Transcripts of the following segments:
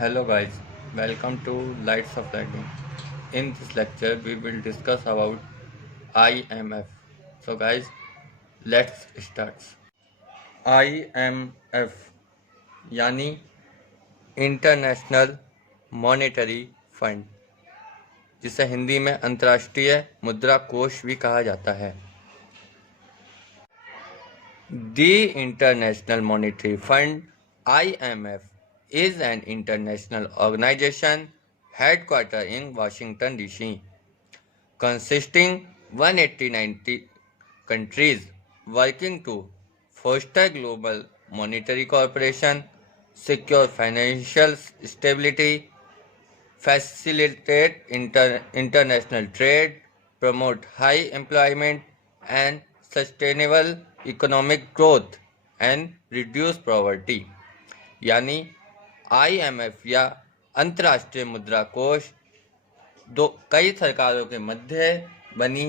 Hello guys, welcome to Lights of Learning. In this lecture, we will discuss about IMF. So guys, let's start. IMF यानी international monetary fund, जिसे हिंदी में अंतर्राष्ट्रीय मुद्रा कोष भी कहा जाता है। The International Monetary Fund (IMF) is an international organization headquartered in Washington DC, consisting 189 countries working to foster global monetary cooperation, secure financial stability, facilitate international trade, promote high employment and sustainable economic growth and reduce poverty। यानी IMF या अंतर्राष्ट्रीय मुद्रा कोष कई सरकारों के मध्य बनी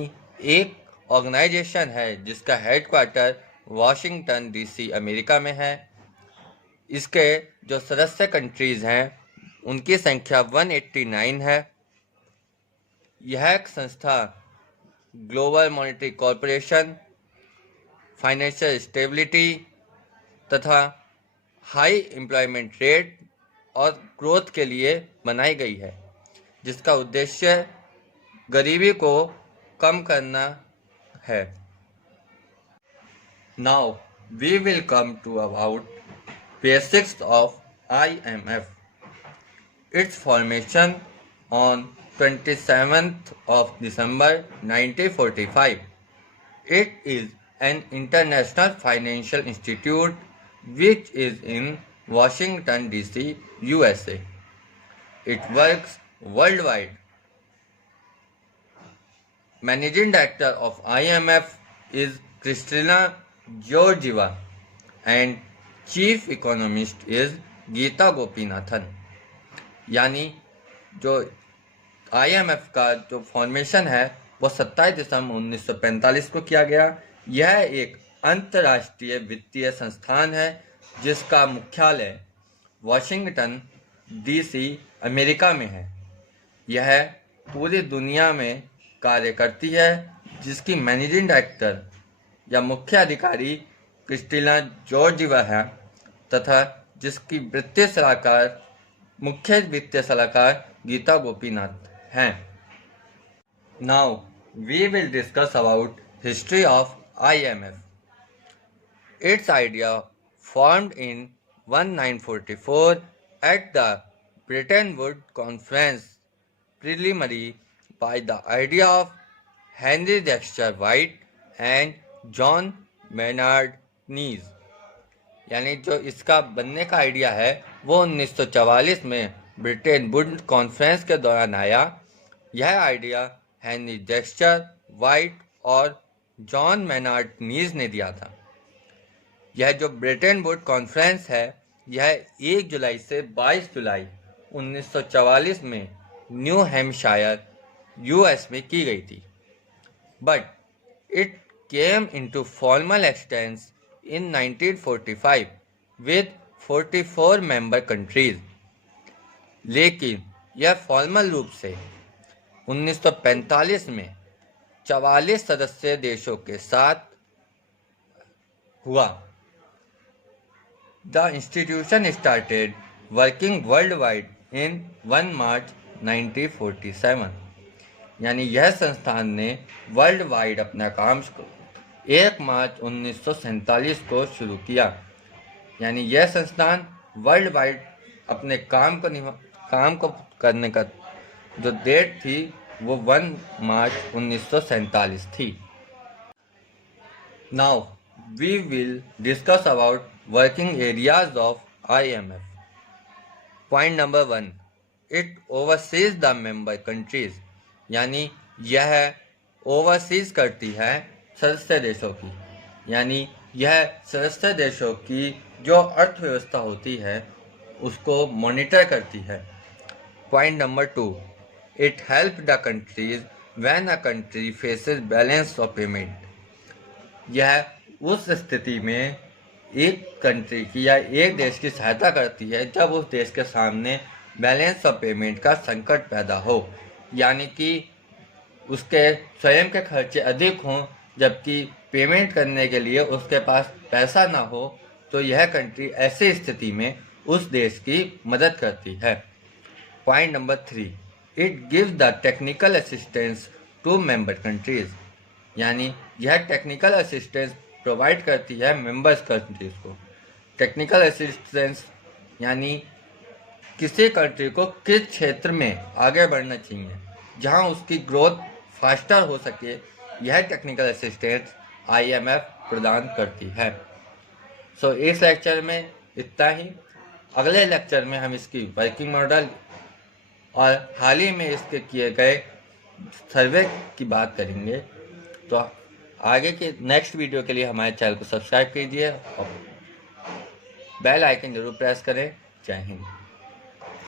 एक ऑर्गेनाइजेशन है जिसका हेडक्वार्टर वॉशिंगटन DC अमेरिका में है। इसके जो सदस्य कंट्रीज हैं उनकी संख्या 189 है। यह संस्था global monetary corporation, financial stability तथा हाई एम्प्लॉयमेंट रेट और ग्रोथ के लिए बनाई गई है, जिसका उद्देश्य गरीबी को कम करना है। Now we will come to about basics of IMF. Its formation on 27th of December 1945. It is an international financial institute which is in Washington DC, USA. It works worldwide. Managing Director of IMF is Kristalina Georgieva and chief economist is Gita Gopinathan. यानी जो IMF का जो formation है वो 27 दिसंबर 1945 को किया गया। यह एक अंतर्राष्ट्रीय वित्तीय संस्थान है जिसका मुख्यालय वॉशिंगटन DC अमेरिका में है। यह पूरी दुनिया में कार्य करती है, जिसकी मैनेजिंग डायरेक्टर या मुख्य अधिकारी क्रिस्टिना जॉर्जिवा है तथा जिसकी मुख्य वित्तीय सलाहकार गीता गोपीनाथ हैं। Now we will discuss about history of IMF. Its idea formed in 1944 at the Bretton Woods Conference, preliminary by the idea of Henry Dexter White and John Maynard Keynes। यानी जो इसका बनने का आइडिया है वो 1944 में ब्रिटेन वुड कॉन्फ्रेंस के दौरान आया। यह आइडिया हेनरी डेक्स्टर वाइट और जॉन मैनार्ड नीज ने दिया था। यह जो ब्रिटेन वुड कॉन्फ्रेंस है यह 1 जुलाई से 22 जुलाई 1944 में न्यू हैम्पशायर US में की गई थी। But it came into formal expanse in 1945 with 44 member countries, लेकिन यह फॉर्मल रूप से 1945 में 44 सदस्य देशों के साथ हुआ। The institution started working worldwide in 1 March 1947। यानी यह संस्थान ने वर्ल्ड वाइड अपना काम 1 मार्च 1947 को शुरू किया। यानी यह संस्थान वर्ल्ड वाइड अपने काम को करने का जो डेट थी वो 1 मार्च 1947 थी। Now we will discuss about working areas of IMF. Point number 1, it overseas the member countries. यानी यह ओवरसीज करती है सदस्य देशों की, यानी यह सदस्य देशों की जो अर्थव्यवस्था होती है उसको मॉनिटर करती है। Point number 2, it help the countries when a country faces balance of payment. यह उस स्थिति में एक कंट्री की या एक देश की सहायता करती है जब उस देश के सामने बैलेंस ऑफ पेमेंट का संकट पैदा हो, यानी कि उसके स्वयं के खर्चे अधिक हों जबकि पेमेंट करने के लिए उसके पास पैसा ना हो, तो यह कंट्री ऐसी स्थिति में उस देश की मदद करती है। Point number 3, it gives the technical assistance to member countries, यानी यह टेक्निकल असिस्टेंस प्रोवाइड करती है मेंबर्स कंट्रीज को। टेक्निकल असिस्टेंस यानी किसी कंट्री को किस क्षेत्र में आगे बढ़ना चाहिए जहां उसकी ग्रोथ फास्टर हो सके, यह टेक्निकल असिस्टेंस IMF प्रदान करती है। सो इस लेक्चर में इतना ही। अगले लेक्चर में हम इसकी वर्किंग मॉडल और हाल ही में इसके किए गए सर्वे की बात करेंगे। तो आगे के नेक्स्ट वीडियो के लिए हमारे चैनल को सब्सक्राइब कीजिए और बेल आइकन जरूर प्रेस करें। जय हिंद।